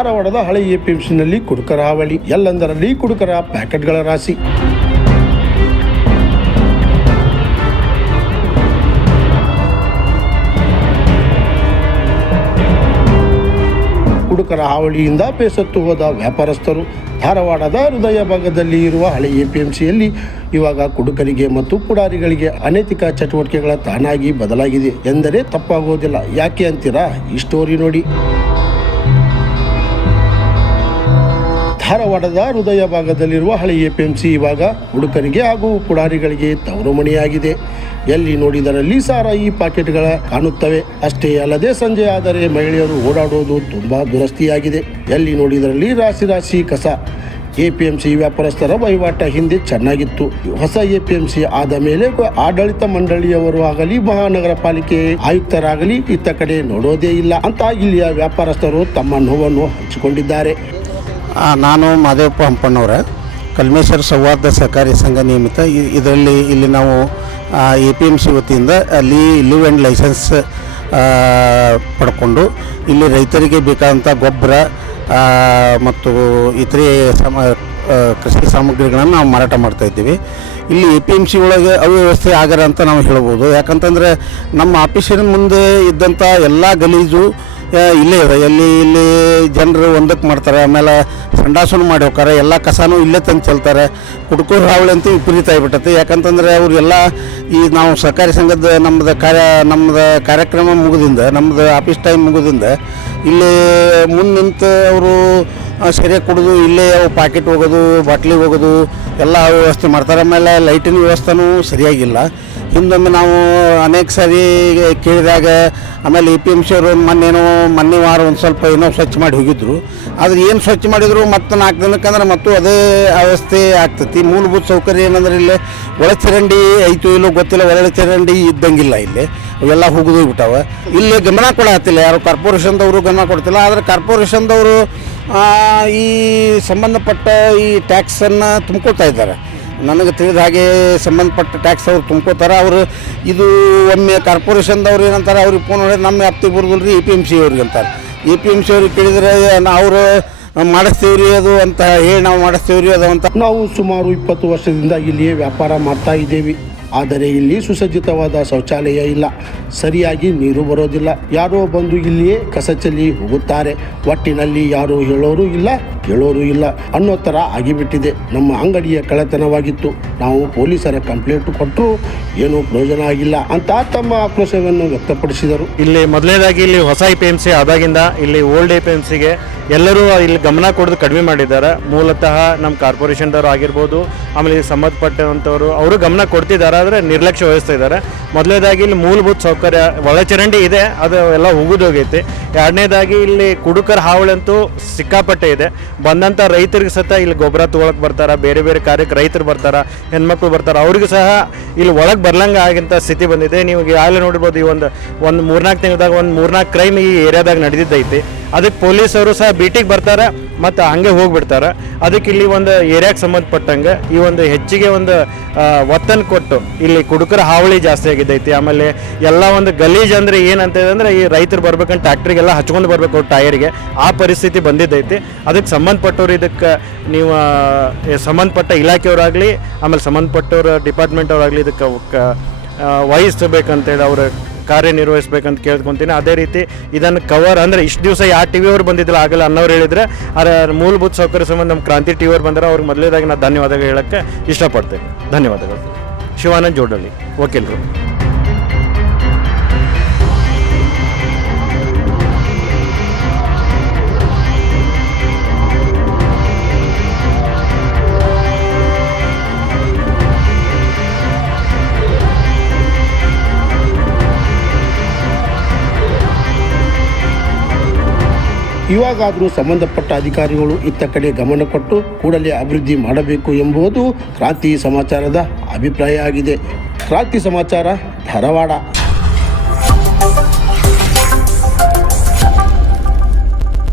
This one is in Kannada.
ಧಾರವಾಡದ ಹಳೆ ಎಪಿಎಂಸಿನಲ್ಲಿ ಕುಡುಕರ ಹಾವಳಿ, ಎಲ್ಲೆಂದರಲ್ಲಿ ಕುಡುಕರ ಪ್ಯಾಕೆಟ್ಗಳ ರಾಶಿ. ಕುಡುಕರ ಹಾವಳಿಯಿಂದ ಬೇಸತ್ತು ಹೋದ ವ್ಯಾಪಾರಸ್ಥರು. ಧಾರವಾಡದ ಹೃದಯ ಭಾಗದಲ್ಲಿ ಇರುವ ಹಳೆ ಎಪಿಎಂಸಿಯಲ್ಲಿ ಇವಾಗ ಕುಡುಕರಿಗೆ ಮತ್ತು ಪುಡಾರಿಗಳಿಗೆ ಅನೈತಿಕ ಚಟುವಟಿಕೆಗಳ ತಾನಾಗಿ ಬದಲಾಗಿದೆ ಎಂದರೆ ತಪ್ಪಾಗೋದಿಲ್ಲ. ಯಾಕೆ ಅಂತೀರಾ? ಈ ಸ್ಟೋರಿ ನೋಡಿ. ಧಾರವಾಡದ ಹೃದಯ ಭಾಗದಲ್ಲಿರುವ ಹಳೆ ಎಪಿಎಂಸಿ ಇವಾಗ ಹುಡುಕರಿಗೆ ಹಾಗೂ ಪುಡಾರಿಗಳಿಗೆ ತವರು ಮನೆಯಾಗಿದೆ. ಎಲ್ಲಿ ನೋಡಿದರಲ್ಲಿ ಸಾರಾಯಿ ಪಾಕೆಟ್ಗಳ ಕಾಣುತ್ತವೆ. ಅಷ್ಟೇ ಅಲ್ಲದೆ ಸಂಜೆ ಆದರೆ ಮಹಿಳೆಯರು ಓಡಾಡೋದು ತುಂಬಾ ದುರಸ್ತಿಯಾಗಿದೆ. ಎಲ್ಲಿ ನೋಡಿದರಲ್ಲಿ ರಾಶಿ ರಾಶಿ ಕಸ. ಎಪಿಎಂಸಿ ವ್ಯಾಪಾರಸ್ಥರ ವಹಿವಾಟ ಹಿಂದೆ ಚೆನ್ನಾಗಿತ್ತು. ಹೊಸ ಎಪಿಎಂಸಿ ಆದ ಮೇಲೆ ಆಡಳಿತ ಮಂಡಳಿಯವರು ಆಗಲಿ ಮಹಾನಗರ ಪಾಲಿಕೆ ಆಯುಕ್ತರಾಗಲಿ ಇತ್ತ ಕಡೆ ನೋಡೋದೇ ಇಲ್ಲ ಅಂತ ಇಲ್ಲಿಯ ವ್ಯಾಪಾರಸ್ಥರು ತಮ್ಮ ನೋವನ್ನು ಹಂಚಿಕೊಂಡಿದ್ದಾರೆ. ನಾನು ಮಾದೇವಪ್ಪ ಹಂಪಣ್ಣವರ ಕಲ್ಮೇಶ್ವರ ಸೌಹಾರ್ದ ಸಹಕಾರಿ ಸಂಘ ನಿಯಮಿತ. ಇಲ್ಲಿ ನಾವು ಎಪಿಎಂಸಿ ವತಿಯಿಂದ ಅಲ್ಲಿ ಲಿವ್ ಆ್ಯಂಡ್ ಲೈಸೆನ್ಸ್ ಪಡ್ಕೊಂಡು ಇಲ್ಲಿ ರೈತರಿಗೆ ಬೇಕಾದಂಥ ಗೊಬ್ಬರ ಮತ್ತು ಇತರೆ ಕೃಷಿ ಸಾಮಗ್ರಿಗಳನ್ನು ನಾವು ಮಾರಾಟ ಮಾಡ್ತಾಯಿದ್ದೀವಿ. ಇಲ್ಲಿ ಎಪಿಎಂಸಿ ಒಳಗೆ ಅವ್ಯವಸ್ಥೆ ಆಗ್ಯಾರ ಅಂತ ನಾವು ಹೇಳ್ಬೋದು. ಯಾಕಂತಂದರೆ ನಮ್ಮ ಆಫೀಸಿನ ಮುಂದೆ ಇದ್ದಂಥ ಎಲ್ಲ ಗಲೀಜು ಇಲ್ಲೇ ಇದೆ. ಇಲ್ಲಿ ಜನರು ಒಂದಕ್ಕೆ ಮಾಡ್ತಾರೆ, ಆಮೇಲೆ ಸಂಡಾಸನು ಮಾಡಿ ಹೋಗ್ತಾರೆ, ಎಲ್ಲ ಕಸನೂ ಇಲ್ಲೇ ತಂದು ಚೆಲ್ತಾರೆ. ಕುಡುಕರ ಹಾವಳಿ ಅಂತೂ ವಿಪರೀತ ಆಗಿಬಿಟ್ಟೈತೆ. ಯಾಕಂತಂದರೆ ಅವರೆಲ್ಲ ಈ ನಾವು ಸಹಕಾರಿ ಸಂಘದ ನಮ್ಮದು ಕಾರ್ಯಕ್ರಮ ಮುಗಿದಿಂದ, ನಮ್ಮದು ಆಫೀಸ್ ಟೈಮ್ ಮುಗಿದಿಂದ ಇಲ್ಲಿ ಮುಂದೆ ನಿಂತು ಅವರು ಸರಿಯಾಗಿ ಕುಡಿದು ಇಲ್ಲೇ ಪ್ಯಾಕೆಟ್ ಹೋಗೋದು, ಬಾಟ್ಲಿ ಹೋಗೋದು ಎಲ್ಲ ವ್ಯವಸ್ಥೆ ಮಾಡ್ತಾರೆ. ಆಮೇಲೆ ಲೈಟಿನ ವ್ಯವಸ್ಥೆನೂ ಸರಿಯಾಗಿಲ್ಲ. ಹಿಂದೊಮ್ಮೆ ನಾವು ಅನೇಕ ಸಾರಿ ಕೇಳಿದಾಗ ಆಮೇಲೆ ಎಪಿಎಂಸಿ ಅವರು ಮೊನ್ನೆ ವಾರ ಒಂದು ಸ್ವಲ್ಪ ಏನೋ ಸ್ವಚ್ಛ ಮಾಡಿ ಹೋಗಿದ್ರು. ಆದರೆ ಏನು ಸ್ವಚ್ಛ ಮಾಡಿದ್ರು ಮತ್ತು 4 ದಿನಕ್ಕಂದ್ರೆ ಮತ್ತು ಅದೇ ಅವಸ್ಥೆ ಆಗ್ತೈತಿ. ಮೂಲಭೂತ ಸೌಕರ್ಯ ಏನಂದ್ರೆ ಇಲ್ಲಿ ಒಳ ಚರಂಡಿ ಐತು ಇಲ್ಲೋ ಗೊತ್ತಿಲ್ಲ, ಒಳ ಚರಂಡಿ ಇದ್ದಂಗಿಲ್ಲ. ಇಲ್ಲಿ ಅವೆಲ್ಲ ಹೋಗಿಬಿಟ್ಟಾವೆ. ಇಲ್ಲಿ ಗಮನ ಕೊಡತ್ತಿಲ್ಲ, ಯಾರು ಕಾರ್ಪೊರೇಷನ್ದವರು ಗಮನ ಕೊಡ್ತಿಲ್ಲ. ಆದರೆ ಕಾರ್ಪೊರೇಷನ್ದವರು ಈ ಸಂಬಂಧಪಟ್ಟ ಈ ಟ್ಯಾಕ್ಸನ್ನು ತುಂಬ್ಕೊಳ್ತಾ ಇದ್ದಾರೆ. ನನಗೆ ತಿಳಿದ ಹಾಗೆ ಸಂಬಂಧಪಟ್ಟ ಟ್ಯಾಕ್ಸ್ ಅವ್ರು ತುಂಬ್ಕೋತಾರೆ. ಅವರು ಇದು ಒಮ್ಮೆ ಕಾರ್ಪೊರೇಷನ್ದವ್ರು ಏನಂತಾರೆ, ಅವ್ರಿಗೆ ಫೋನ್ ಮಾಡಿದ್ರೆ ನಮ್ಮ ವ್ಯಾಪ್ತಿಗೆ ಬರೋದಿಲ್ಲ ರೀ, ಎಪಿಎಂಸಿ ಅವ್ರಿಗೆ ಅಂತಾರೆ. ಎಪಿಎಂಸಿ ಅವ್ರಿಗೆ ಕೇಳಿದರೆ ಅವರು ಮಾಡಿಸ್ತೀವ್ರಿ ಅದು ಅಂತ ಹೇಳಿ ನಾವು ಮಾಡಿಸ್ತೀವ್ರಿ ಅದು ಅಂತ. ನಾವು ಸುಮಾರು 20 ವರ್ಷದಿಂದ ಇಲ್ಲಿಯೇ ವ್ಯಾಪಾರ ಮಾಡ್ತಾ ಇದ್ದೇವೆ. ಆದರೆ ಇಲ್ಲಿ ಸುಸಜ್ಜಿತವಾದ ಶೌಚಾಲಯ ಇಲ್ಲ, ಸರಿಯಾಗಿ ನೀರು ಬರೋದಿಲ್ಲ. ಯಾರೋ ಬಂದು ಇಲ್ಲಿಯೇ ಕಸ ಚೆಲ್ಲಿ ಹೋಗುತ್ತಾರೆ. ಒಟ್ಟಿನಲ್ಲಿ ಯಾರು ಹೇಳೋರು ಇಲ್ಲ ಕೇಳೋರು ಇಲ್ಲ ಅನ್ನೋ ಥರ ಆಗಿಬಿಟ್ಟಿದೆ. ನಮ್ಮ ಅಂಗಡಿಯ ಕಳ್ಳತನವಾಗಿತ್ತು. ನಾವು ಪೊಲೀಸರ ಕಂಪ್ಲೇಂಟ್ ಕೊಟ್ಟರು ಏನೂ ಪ್ರಯೋಜನ ಆಗಿಲ್ಲ ಅಂತ ತಮ್ಮ ಆಕ್ರೋಶವನ್ನು ವ್ಯಕ್ತಪಡಿಸಿದರು. ಇಲ್ಲಿ ಮೊದಲನೇದಾಗಿ ಇಲ್ಲಿ ಹೊಸ ಎಪಿಎಂಸಿ ಆದಾಗಿಂದ ಇಲ್ಲಿ ಓಲ್ಡ್ ಎಪಿಎಂಸಿಗೆ ಎಲ್ಲರೂ ಇಲ್ಲಿ ಗಮನ ಕೊಡೋದು ಕಡಿಮೆ ಮಾಡಿದ್ದಾರೆ. ಮೂಲತಃ ನಮ್ಮ ಕಾರ್ಪೊರೇಷನ್ದವರು ಆಗಿರ್ಬೋದು, ಆಮೇಲೆ ಸಂಬಂಧಪಟ್ಟಂಥವರು ಅವರು ಗಮನ ಕೊಡ್ತಿದ್ದಾರೆ, ಆದರೆ ನಿರ್ಲಕ್ಷ್ಯ ವಹಿಸ್ತಾ ಇದ್ದಾರೆ. ಮೊದಲನೇದಾಗಿ ಇಲ್ಲಿ ಮೂಲಭೂತ ಸೌಕರ್ಯ ಒಳಚರಂಡಿ ಇದೆ, ಅದು ಎಲ್ಲ ಹೋಗೋದೋಗೈತಿ. ಎರಡನೇದಾಗಿ ಇಲ್ಲಿ ಕುಡುಕರ ಹಾವಳಿ ಅಂತೂ ಸಿಕ್ಕಾಪಟ್ಟೆ ಇದೆ. ಬಂದಂಥ ರೈತರಿಗೆ ಸಹ ಇಲ್ಲಿ ಗೊಬ್ಬರ ತೊಗೊಳಕ್ಕೆ ಬರ್ತಾರೆ, ಬೇರೆ ಬೇರೆ ಕಾರ್ಯಕ್ಕೆ ರೈತರು ಬರ್ತಾರೆ, ಹೆಣ್ಮಕ್ಳು ಬರ್ತಾರೆ, ಅವ್ರಿಗೂ ಸಹ ಇಲ್ಲಿ ಒಳಗೆ ಬರ್ಲಂಗೆ ಆಗಿಂಥ ಸ್ಥಿತಿ ಬಂದಿದೆ. ನೀವು ಆಗಲೇ ನೋಡಿರ್ಬೋದು, ಈ ಒಂದು 3-4 ತಿಂಗಳದಾಗ 3-4 ಕ್ರೈಮ್ ಈ ಏರಿಯಾದಾಗ ನಡೆದಿದ್ದೈತಿ. ಅದಕ್ಕೆ ಪೊಲೀಸವರು ಸಹ ಭೇಟಿಗೆ ಬರ್ತಾರೆ ಮತ್ತು ಹಂಗೆ ಹೋಗಿಬಿಡ್ತಾರೆ. ಅದಕ್ಕೆ ಇಲ್ಲಿ ಒಂದು ಏರಿಯಾಗೆ ಸಂಬಂಧಪಟ್ಟಂಗೆ ಈ ಒಂದು ಹೆಚ್ಚಿಗೆ ಒಂದು ಒತ್ತನ್ನು ಕೊಟ್ಟು ಇಲ್ಲಿ ಕುಡುಕರ ಹಾವಳಿ ಜಾಸ್ತಿ ಆಗಿದ್ದೈತಿ. ಆಮೇಲೆ ಎಲ್ಲ ಒಂದು ಗಲೀಜ್ ಅಂದರೆ ಏನಂತ ಅಂದರೆ ಈ ರೈತರು ಬರ್ಬೇಕಂತ ಟ್ಯಾಕ್ಟ್ರಿಗೆಲ್ಲ ಹಚ್ಕೊಂಡು ಬರಬೇಕು ಟೈರಿಗೆ, ಆ ಪರಿಸ್ಥಿತಿ ಬಂದಿದ್ದೈತಿ. ಅದಕ್ಕೆ ಸಂಬಂಧಪಟ್ಟವ್ರು ಇದಕ್ಕೆ ನೀವು ಸಂಬಂಧಪಟ್ಟ ಇಲಾಖೆಯವರಾಗಲಿ ಆಮೇಲೆ ಸಂಬಂಧಪಟ್ಟವ್ರ ಡಿಪಾರ್ಟ್ಮೆಂಟ್ ಅವರಾಗಲಿ ಇದಕ್ಕೆ ವಹಿಸಬೇಕಂತೇಳಿ ಅವರು ಕಾರ್ಯನಿರ್ವಹಿಸ್ಬೇಕಂತ ಕೇಳ್ಕೊತೀನಿ. ಅದೇ ರೀತಿ ಇದನ್ನು ಕವರ್ ಅಂದರೆ ಇಷ್ಟು ದಿವಸ ಯಾವ ಟಿ ವಿಯವ್ರು ಬಂದಿದ್ದಿಲ್ಲ ಆಗಲ್ಲ ಅನ್ನೋರು ಹೇಳಿದರೆ, ಅದರ ಮೂಲಭೂತ ಸೌಕರ್ಯ ಸಂಬಂಧ ನಮ್ಮ ಕ್ರಾಂತಿ ಟಿ ವಿಯವ್ರು ಬಂದರೆ ಅವ್ರಿಗೆ ಮೊದಲೇದಾಗಿ ನಾನು ಧನ್ಯವಾದಗಳು ಹೇಳೋಕ್ಕೆ ಇಷ್ಟಪಡ್ತೇನೆ. ಧನ್ಯವಾದಗಳು. ಶಿವಾನಂದ್ ಜೋಡಳ್ಳಿ, ವಕೀಲರು. ಇವಾಗಾದರೂ ಸಂಬಂಧಪಟ್ಟ ಅಧಿಕಾರಿಗಳು ಇತ್ತ ಕಡೆ ಗಮನ ಕೊಟ್ಟು ಕೂಡಲೇ ಅಭಿವೃದ್ಧಿ ಮಾಡಬೇಕು ಎಂಬುದು ಕ್ರಾಂತಿ ಸಮಾಚಾರದ ಅಭಿಪ್ರಾಯ ಆಗಿದೆ. ಕ್ರಾಂತಿ ಸಮಾಚಾರ, ಧಾರವಾಡ.